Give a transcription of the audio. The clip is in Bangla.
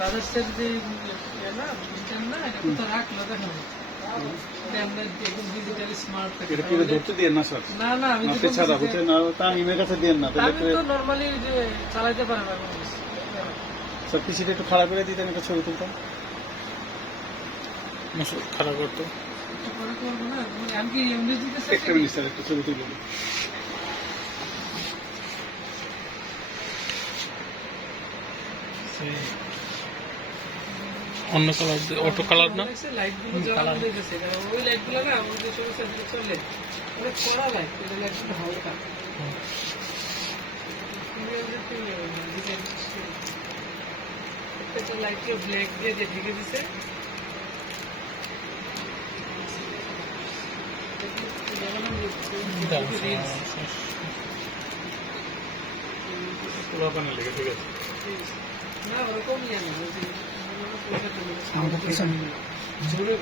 তাদের সাথে যে না বুঝছেন না এটা কোথাও রাখলো দেখেন আমরা একদম ডিজিটালি স্মার্ট এটা কি ধরতে দিয়ে না স্যার না না আমি আপনি ছাড়া বুঝছেন না তামিমের কাছে দেন না তাহলে আমি তো নরমালি যে চালাতে পারে না স্যার পিসিটা একটু খারাপ করে দিতেন একটা ছবি তুলতাম খারাপ করতো পরে করবো না আমি কি এমনি দিতে চাই একটা মিনিট স্যার একটা ছবি তুলে অন্য কালার অটো কালার না লাইটগুলো জ্বালানো দিতেছে ওই লাইটগুলো না আমাদের সব সাথে চলে অনেক কড়া লাইট এটা লাইটগুলো হালকা একটা লাইটকে ব্ল্যাক দিয়ে ঢেকে দিছে ঠিক আছে না ওরকম ইয়ে না আমাদের পিছনে জোরে